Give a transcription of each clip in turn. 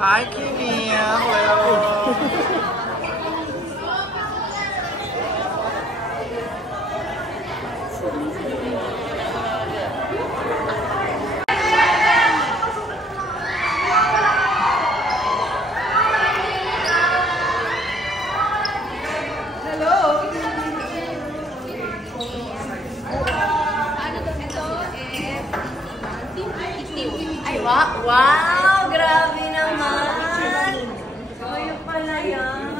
Hi, Kimi. Hello. Wow! Grabe naman! Kayo pala yan.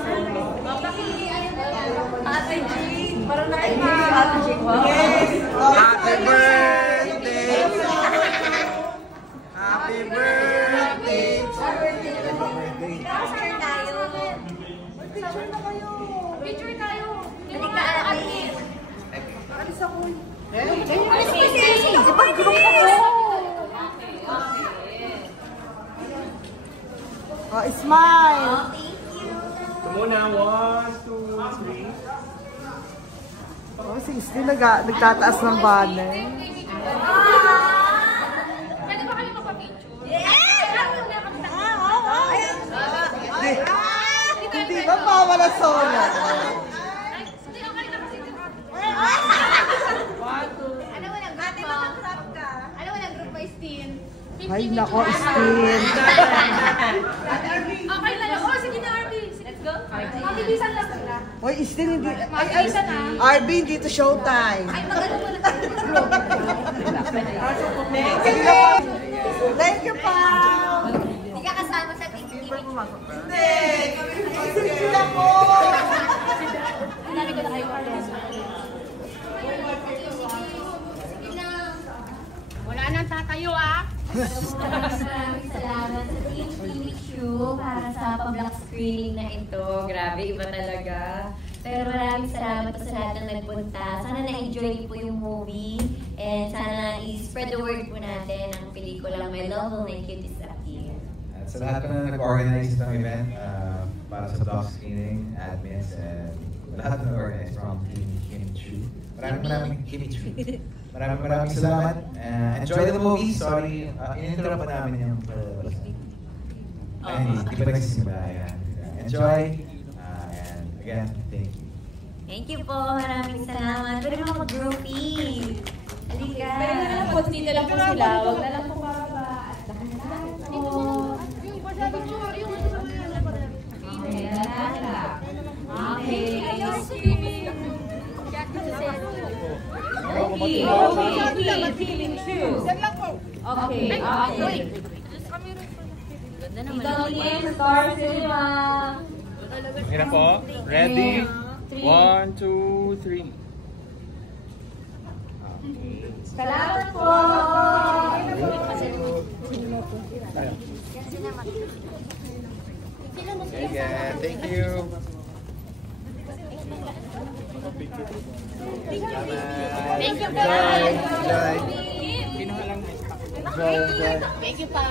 Ate G! Parang nakaibig si Ate G. Yes! Happy birthday! Happy birthday! Picture tayo. Picture na kayo. Picture tayo. Hindi ka ate. Alis ako. Alis kasi! Ibang group ako. Oh, smile! Ito muna, 1, 2, 3. Oh, si Steve nagtataas ng banner. Pwede ba kayo magpa-picture? Hindi ba bawal ang solo? Ay, nako, Steve. Okay lang. Oh, sige na, RB. Let's go. Mabilisan lang sila. Hoy, Steve, hindi. Mabilisan na. RB, hindi to showtime. Ay, mag-ano mo na tayo. Thank you, Pao. Hindi ka kasama sa TV. Hindi. Sila po. Nalagay ko na kayo. Wala nang tatayo, ah. Maraming salamat sa Team Pilichu para sa pa-block screening na ito. Grabe, iba talaga. Pero maraming salamat po sa lahat ng nagpunta. Sana na-enjoy po yung movie. And sana i-spread the word po natin ang pelikulang My Love Will Make You Disappear. At sa lahat po na nag-organize ng event para sa block screening, admins, and lahat na nag-organize from Team Pilichu. Maraming salamat. Enjoy the movie. Sorry, in-interrupt pa namin yung hindi pa nagsisimula. Enjoy. And again, thank you. Thank you po. Maraming salamat. Pwede mo mag-groupie. Halika. Pero na lang po, dito lang po sila. Huwag na lang po bababa. At lahat po. Yung pasabi picture, yung ano sa mga Okay, lahat. Okay. Okay, feeling true. Okay, okay. Ikaw ulit, star cinema. Mira po. Ready? 1, 2, 3. Salamat po. Yeah, thank you. Thank you, Enjoy. guys. Enjoy. Thank you, pa.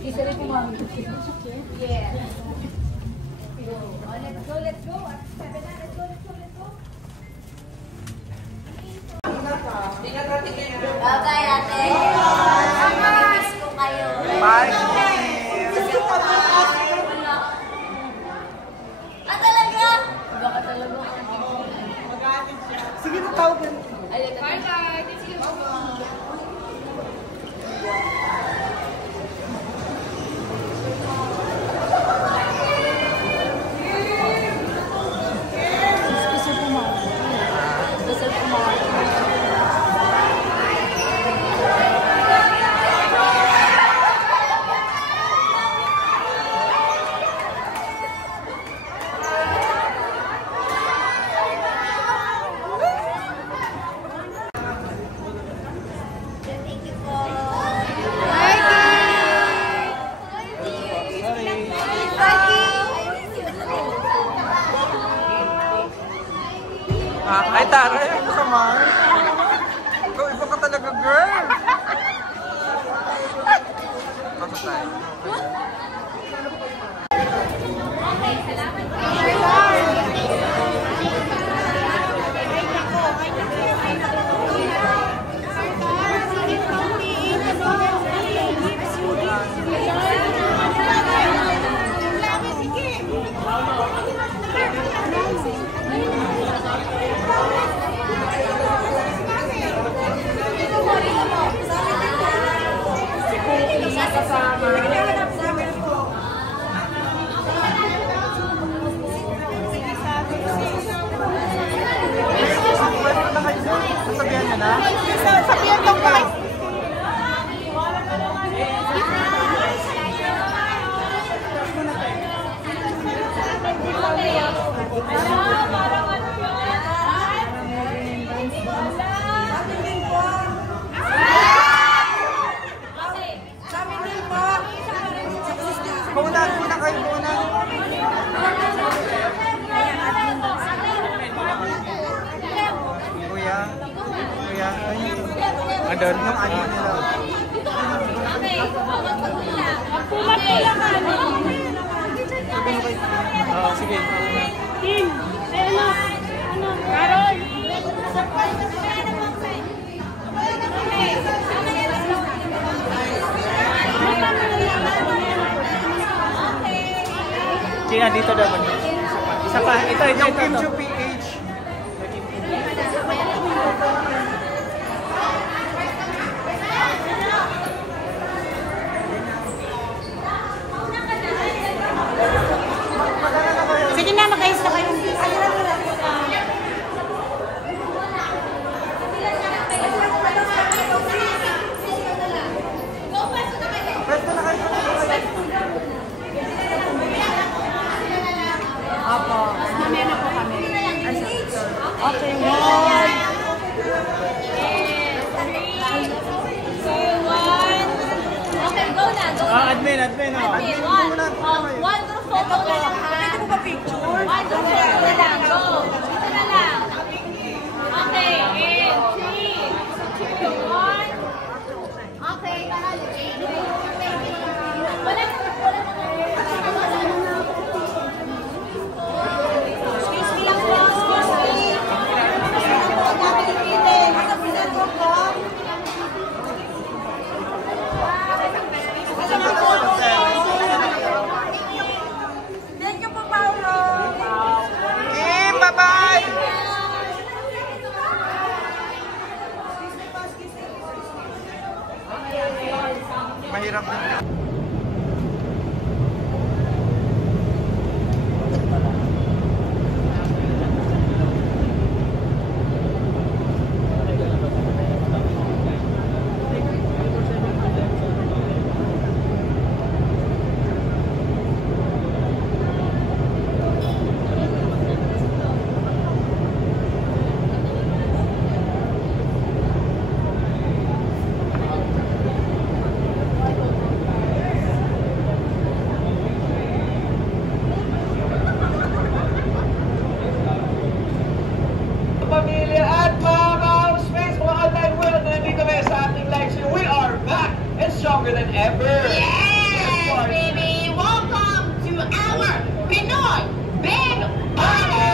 Isa rin kumami. Yeah. Let's go, let's go. Let's go. Bye-bye, ate. Mamimiss ko kayo. Bye. Ah, talaga? Baka talaga. Sige, natawag yan. Bye-bye. Thank you. Adon. Oo, sige. Tim, Carol. Kaya dito dapat. Isa pa. Ito. Yung Kim Chu PH. Sige na, mag-ayos na kayo. Pwesto na kayo. Opo. Mamaya na po kami. Okay, 1. 2, 1. Okay, go na, go na. Admin. Okay, one group photo na lang ha. Pwede ko ba picture? One group photo na lang, go. Ito na lang. Okay, and 3, 2, 1. Okay, wala na. Excuse me lang po, excuse me. Thank you po, Paolo. Kim, bye-bye! Mahirap na. Pamilya at mga ka-space, mga all-time world, nandito kayo sa ating live stream. We are back and stronger than ever. Yes, baby! Welcome to our Pinoy Big Party!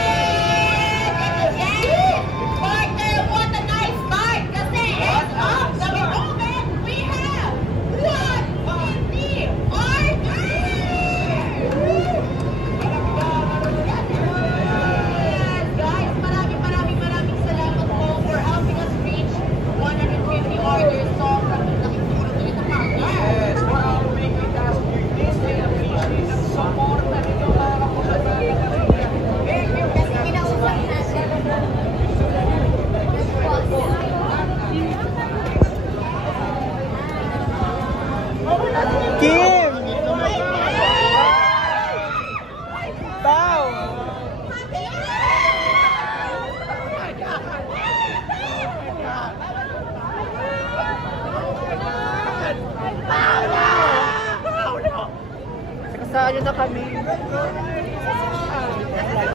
Yes! Partner, what a nice start! Kasi as of the moment, we have 150 orders! Yes, guys, maraming salamat po for helping us reach 150 orders. Sobrang laking tulong nyo ito, partner. Yes, for our weekly task with this and appreciate ang support na ninyo mga kapuso. Thank you. Kasi pinausap natin. Kim! Bow! Saan nyo na kami?